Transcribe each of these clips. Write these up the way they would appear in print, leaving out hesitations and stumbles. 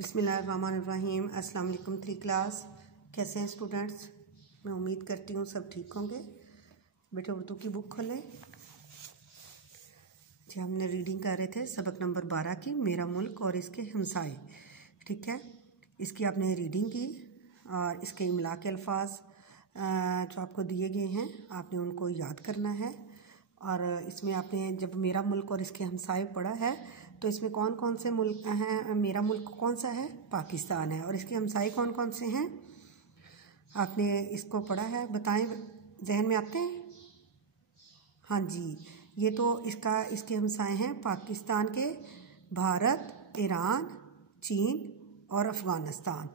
बिस्मिल्लाहिर्रहमानिर्रहीम। अस्सलाम वालेकुम। 3 क्लास कैसे हैं स्टूडेंट्स? मैं उम्मीद करती हूँ सब ठीक होंगे। बेटे उर्दू की बुक खोलें जी। हमने रीडिंग कर रहे थे सबक नंबर 12 की, मेरा मुल्क और इसके हमसाए। ठीक है, इसकी आपने रीडिंग की और इसके इमला के अल्फाज जो आपको दिए गए हैं आपने उनको याद करना है। और इसमें आपने जब मेरा मुल्क और इसके हमसाए पढ़ा है तो इसमें कौन कौन से मुल्क हैं? मेरा मुल्क कौन सा है? पाकिस्तान है। और इसके हमसाए कौन कौन से हैं? आपने इसको पढ़ा है, बताएं, जहन में आते हैं? हाँ जी, ये तो इसके हमसाए हैं पाकिस्तान के भारत, ईरान, चीन और अफ़गानिस्तान।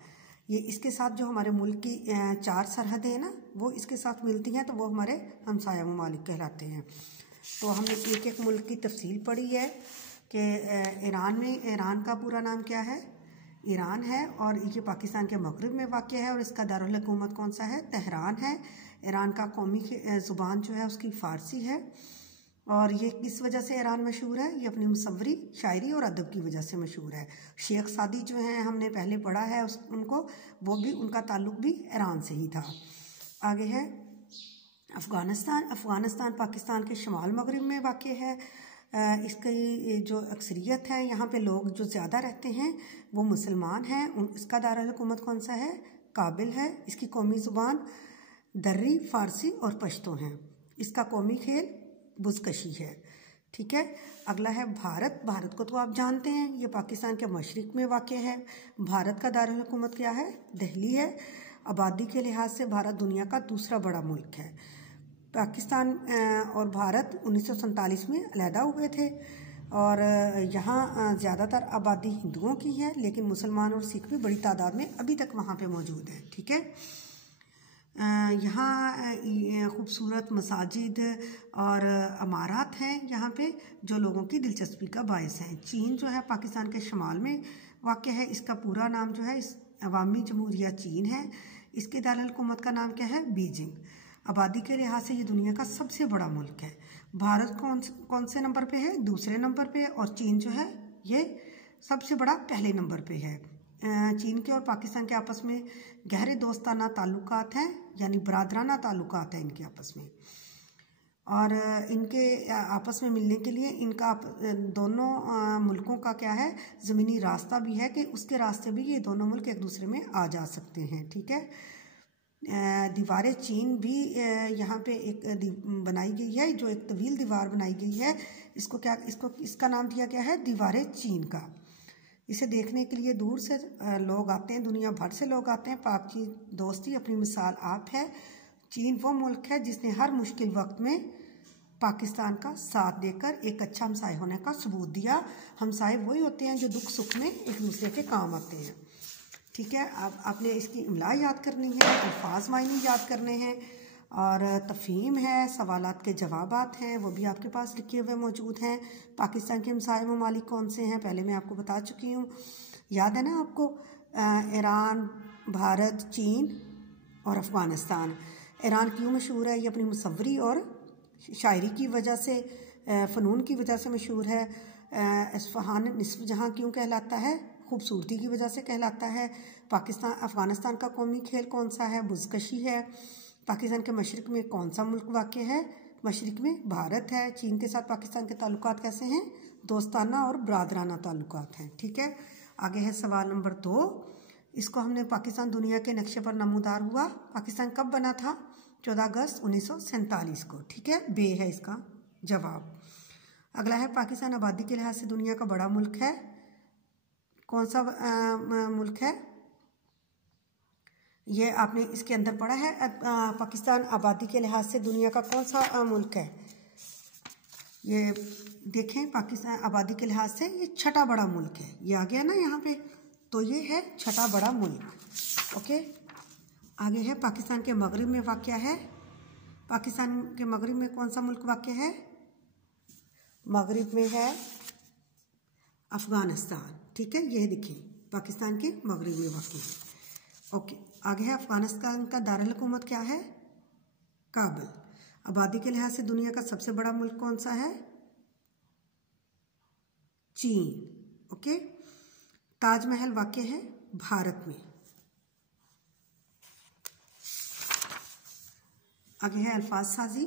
ये इसके साथ जो हमारे मुल्क की 4 सरहदें हैं ना, वो इसके साथ मिलती हैं तो वो हमारे हमसाया ममालिक कहलाते हैं। तो हमने एक एक मुल्क की तफसील पढ़ी है कि ईरान का पूरा नाम क्या है? ईरान है और ये पाकिस्तान के मगरिब में वाक़ है और इसका दारुल हुकूमत कौन सा है? तेहरान है। ईरान का कौमी ज़ुबान जो है उसकी फ़ारसी है। और ये किस वजह से ईरान मशहूर है? ये अपनी मुसव्वरी, शायरी और अदब की वजह से मशहूर है। शेख सादी जो हैं हमने पहले पढ़ा है उनको, वो भी उनका ताल्लुक़ भी ईरान से ही था। आगे है अफ़गानिस्तान पाकिस्तान के शुमाल मगरिब में वाक़ है। इसकी जो अक्सरियत है, यहाँ पे लोग जो ज़्यादा रहते हैं वो मुसलमान हैं। इसका दारुल हुकूमत कौन सा है? काबिल है। इसकी कौमी ज़ुबान दर्री, फ़ारसी और पश्तो हैं। इसका कौमी खेल बुज़कशी है। ठीक है, अगला है भारत को तो आप जानते हैं, ये पाकिस्तान के मशरिक़ में वाक़ है। भारत का दारुल हुकूमत क्या है? दिल्ली है। आबादी के लिहाज से भारत दुनिया का दूसरा बड़ा मुल्क है। पाकिस्तान और भारत 1947 में अलहदा हुए थे और यहाँ ज़्यादातर आबादी हिंदुओं की है, लेकिन मुसलमान और सिख भी बड़ी तादाद में अभी तक वहाँ पे मौजूद हैं। ठीक है, यहाँ खूबसूरत मसाजिद और अमारात हैं यहाँ पे जो लोगों की दिलचस्पी का बायस हैं। चीन जो है पाकिस्तान के शुमाल में वाक़ है। इसका पूरा नाम जो है अवामी जमहूरिया चीन है। इसके दारुल हुकूमत का नाम क्या है? बीजिंग। आबादी के लिहाज से ये दुनिया का सबसे बड़ा मुल्क है। भारत कौन से नंबर पे है? दूसरे नंबर पे। और चीन जो है ये सबसे बड़ा पहले नंबर पे है। चीन के और पाकिस्तान के आपस में गहरे दोस्ताना ताल्लुकात हैं, यानी बरादराना ताल्लुकात हैं इनके आपस में। और इनके आपस में मिलने के लिए इनका दोनों मुल्कों का क्या है? ज़मीनी रास्ता भी है कि उसके रास्ते भी ये दोनों मुल्क एक दूसरे में आ जा सकते हैं। ठीक है, दीवार चीन भी यहाँ पे एक बनाई गई है, जो एक तवील दीवार बनाई गई है। इसका नाम दिया गया है दीवार चीन का। इसे देखने के लिए दूर से लोग आते हैं, दुनिया भर से लोग आते हैं। पाक की दोस्ती अपनी मिसाल आप है। चीन वो मुल्क है जिसने हर मुश्किल वक्त में पाकिस्तान का साथ देकर एक अच्छा हमसाए होने का सबूत दिया। हमसाए वही होते हैं जो दुख सुख में एक दूसरे के काम आते हैं। ठीक है, अब आपने इसकी इमला याद करनी है, अल्फाज मायने याद करने हैं और तफ़हीम है, सवालात के जवाबात हैं, वो भी आपके पास लिखे हुए मौजूद हैं। पाकिस्तान के हमसाए ममालिक कौन से हैं पहले मैं आपको बता चुकी हूँ, याद है ना आपको? ईरान, भारत, चीन और अफ़गानिस्तान। ईरान क्यों मशहूर है? ये अपनी मुसव्वरी और शायरी की वजह से, फ़नून की वजह से मशहूर है। इस्फ़हान निस्फ़ जहाँ क्यों कहलाता है? खूबसूरती की वजह से कहलाता है। अफ़गानिस्तान का कौमी खेल कौन सा है? बुज़कशी है। पाकिस्तान के मशरिक़ में कौन सा मुल्क वाक़ है? मशरिक़ में भारत है। चीन के साथ पाकिस्तान के ताल्लुकात कैसे हैं? दोस्ताना और बरादराना ताल्लुकात हैं। ठीक है, आगे है सवाल नंबर 2। इसको हमने पाकिस्तान दुनिया के नक्शे पर नमूदार हुआ। पाकिस्तान कब बना था? 14 अगस्त 1947 को। ठीक है, बे है इसका जवाब। अगला है पाकिस्तान आबादी के लिहाज से दुनिया का बड़ा मुल्क है। कौन सा मुल्क है? ये आपने इसके अंदर पढ़ा है। पाकिस्तान आबादी के लिहाज से दुनिया का कौन सा मुल्क है? ये देखें, पाकिस्तान आबादी के लिहाज से ये छठा बड़ा मुल्क है। ये आ गया ना यहाँ पे, तो ये है छठा बड़ा मुल्क। ओके, आगे है पाकिस्तान के मगरिब में वाक़ है। पाकिस्तान के मगरिब में कौन सा मुल्क वाक़ है? मगरिब में है अफ़गानिस्तान। ठीक है, ये देखिए पाकिस्तान के मगरिब में वाक़ है। ओके, आगे है अफ़गानिस्तान का दारुल हुकूमत क्या है? काबुल। आबादी के लिहाज से दुनिया का सबसे बड़ा मुल्क कौन सा है? चीन। ओके, ताजमहल वाक़ है भारत में। आगे है अल्फाज साजी।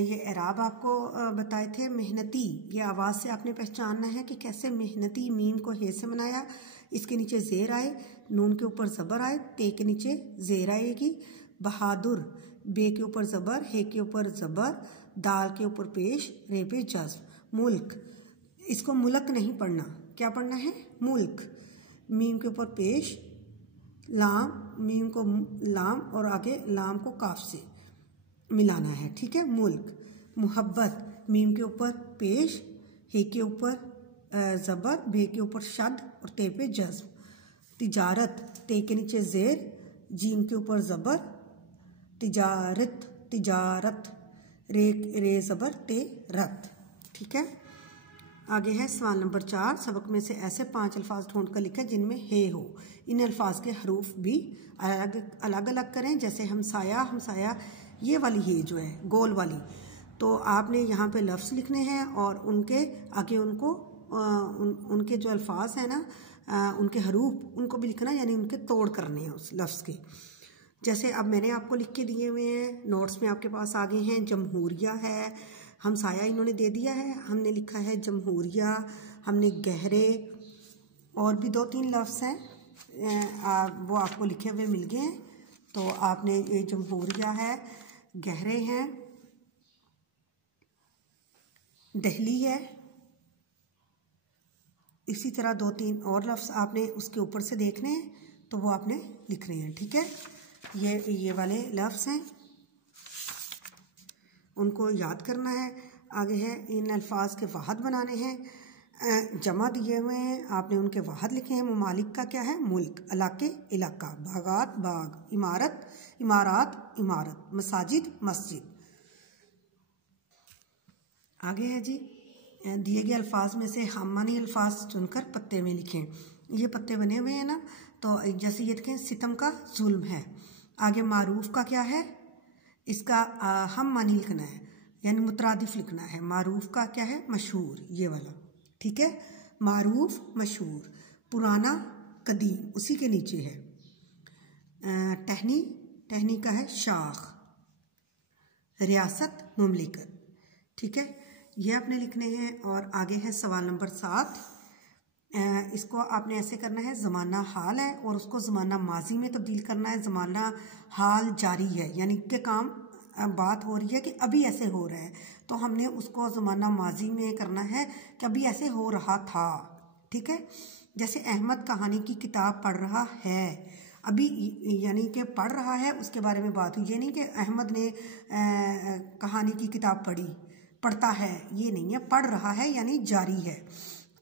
ये एराब आपको बताए थे। मेहनती, ये आवाज़ से आपने पहचानना है कि कैसे मेहनती, मीम को हे से बनाया, इसके नीचे ज़ेर आए, नून के ऊपर ज़बर आए, ते के नीचे ज़ेर आएगी। बहादुर, बे के ऊपर ज़बर, हे के ऊपर ज़बर, दाल के ऊपर पेश, रे पे जज़्म। मुल्क, इसको मुल्क नहीं पढ़ना, क्या पढ़ना है? मुल्क। मीम के ऊपर पेश, लाम, मीम को लाम और आगे लाम को काफ से मिलाना है, ठीक है। मुल्क। मुहब्बत, मीम के ऊपर पेश, हे के ऊपर ज़बर, बे के ऊपर शद और ते पे जज़्म। तिजारत, ते के नीचे ज़ेर, जीम के ऊपर ज़बर, तिजारत, तिजारत, रे ज़बर, ते रत, ठीक है। आगे है सवाल नंबर 4। सबक में से ऐसे 5 अल्फाज ढूंढ कर लिखें जिनमें हे हो। इन अल्फाज के हरूफ भी अलग अलग करें। जैसे हमसाया, हमसाया ये वाली हे जो है गोल वाली, तो आपने यहाँ पे लफ्ज़ लिखने हैं और उनके आगे उनके जो अल्फाज हैं ना, उनके हरूफ, उनको भी लिखना, यानी उनके तोड़ करने हैं उस लफ्ज़ के। जैसे अब मैंने आपको लिख के दिए हुए हैं, नोट्स में आपके पास आ गए हैं। जमहूरिया है, हमसाया इन्होंने दे दिया है, हमने लिखा है जमहूरिया। हमने गहरे, और भी 2-3 लफ्ज़ हैं, वो आपको लिखे हुए मिल गए हैं। तो आपने ये जमहूरिया है, गहरे हैं, दहली है, इसी तरह 2-3 और लफ्ज़ आपने उसके ऊपर से देखने हैं, तो वो आपने लिखने हैं, ठीक है। ये वाले लफ्ज़ हैं, उनको याद करना है। आगे है इन अल्फाज के वाहद बनाने हैं। जमा दिए हुए हैं, आपने उनके वाहद लिखे हैं। ममालिक का क्या है? मुल्क, इलाके, इलाका, बागात, बाग, इमारत, इमारात, इमारत, मसाजिद, मस्जिद। आगे है जी, दिए गए अल्फाज में से हमानी अल्फाज चुनकर पत्ते में लिखें। ये पत्ते बने हुए हैं ना, तो जैसे ये देखें, सितम का जुल्म है। आगे मारूफ का क्या है? इसका हम मानी लिखना है, यानी मुतरादिफ लिखना है। मारूफ का क्या है? मशहूर, ये वाला, ठीक है। मारूफ, मशहूर। पुराना, कदीम, उसी के नीचे है। टहनी, टहनी का है शाख। रियासत, मुमलिकत, ठीक है। ये आपने लिखने हैं। और आगे है सवाल नंबर 7। इसको आपने ऐसे करना है, ज़माना हाल है और उसको ज़माना माजी में तब्दील करना है। ज़माना हाल जारी है, यानी कि काम, बात हो रही है कि अभी ऐसे हो रहा है, तो हमने उसको ज़माना माजी में करना है कि अभी ऐसे हो रहा था, ठीक है। जैसे अहमद कहानी की किताब पढ़ रहा है, अभी यानी कि पढ़ रहा है, उसके बारे में बात हुई। ये नहीं कि अहमद ने कहानी की किताब पढ़ी, पढ़ता है, ये नहीं है। पढ़ रहा है यानी जारी है।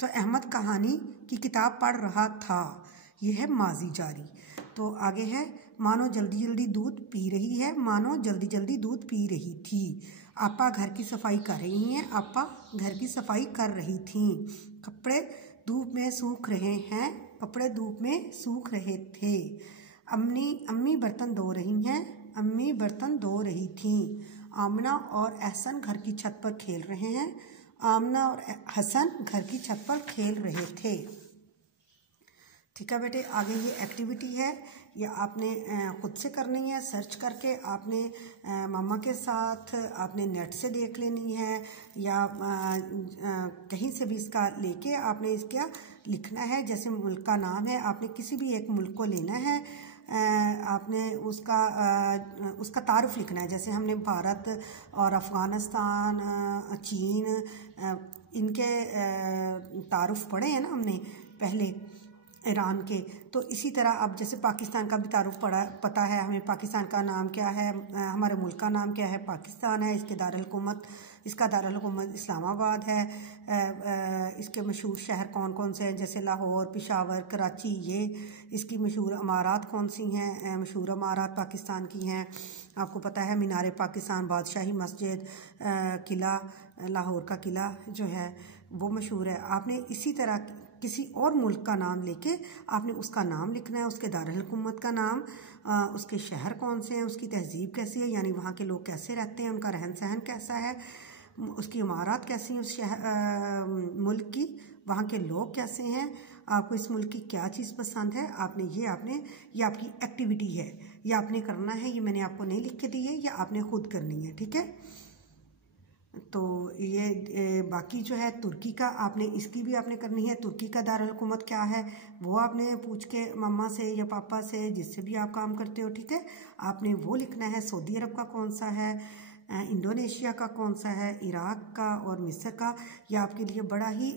तो अहमद कहानी की किताब पढ़ रहा था, ये है माजी जारी। तो आगे है, मानो जल्दी जल्दी दूध पी रही है, मानो जल्दी जल्दी दूध पी रही थी। आपा घर की सफाई कर रही हैं, आपा घर की सफाई कर रही थी। कपड़े धूप में सूख रहे हैं, कपड़े धूप में सूख रहे थे। अम्मी बर्तन धो रही हैं, अम्मी बर्तन धो रही थी। आमना और एहसन घर की छत पर खेल रहे हैं, आमना और हसन घर की छत पर खेल रहे थे। ठीक है बेटे। आगे ये एक्टिविटी है, ये आपने ख़ुद से करनी है, सर्च करके आपने मामा के साथ आपने नेट से देख लेनी है, या कहीं से भी इसका लेके आपने इसका लिखना है। जैसे मुल्क का नाम है, आपने किसी भी एक मुल्क को लेना है, आपने उसका तारुफ लिखना है। जैसे हमने भारत और अफ़गानिस्तान, चीन, इनके तारुफ पढ़े हैं ना हमने पहले, ईरान के। तो इसी तरह अब जैसे पाकिस्तान का भी तारुफ पता है हमें, पाकिस्तान का नाम क्या है, हमारे मुल्क का नाम क्या है, पाकिस्तान है। इसका दारुल हुकूमत इस्लामाबाद है। इसके मशहूर शहर कौन कौन से हैं, जैसे लाहौर, पेशावर, कराची। ये इसकी मशहूर इमारत कौन सी हैं? मशहूर इमारत पाकिस्तान की हैं, आपको पता है, मीनार पाकिस्तान, बादशाही मस्जिद, किला, लाहौर का किला जो है वो मशहूर है। आपने इसी तरह किसी और मुल्क का नाम लेके आपने उसका नाम लिखना है, उसके दारुल हुकूमत का नाम, उसके शहर कौन से हैं, उसकी तहजीब कैसी है, यानी वहाँ के लोग कैसे रहते हैं, उनका रहन सहन कैसा है, उसकी इमारत कैसी है, उस शहर मुल्क की, वहाँ के लोग कैसे हैं, आपको इस मुल्क की क्या चीज़ पसंद है, ये आपकी एक्टिविटी है, ये आपने करना है, ये मैंने आपको नहीं लिख के दी है, ये आपने खुद करनी है, ठीक है। तो ये बाकी जो है तुर्की का इसकी भी आपने करनी है। तुर्की का दारुल हुकूमत क्या है वो आपने पूछ के मम्मा से या पापा से, जिससे भी आप काम करते हो, ठीक है, आपने वो लिखना है। सऊदी अरब का कौन सा है, इंडोनेशिया का कौन सा है, इराक का और मिस्र का। ये आपके लिए बड़ा ही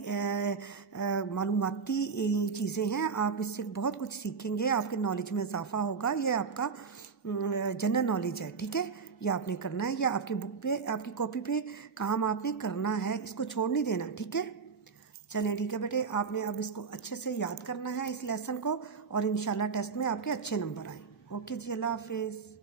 मालूमाती चीज़ें हैं, आप इससे बहुत कुछ सीखेंगे, आपके नॉलेज में इजाफा होगा। ये आपका जनरल नॉलेज है, ठीक है, ये आपने करना है, या आपकी बुक पे, आपकी कॉपी पे काम आपने करना है, इसको छोड़ नहीं देना, ठीक है। चलें ठीक है बेटे, आपने अब इसको अच्छे से याद करना है इस लेसन को, और इंशाल्लाह टेस्ट में आपके अच्छे नंबर आए। ओके जी, अल्लाह हाफिज़।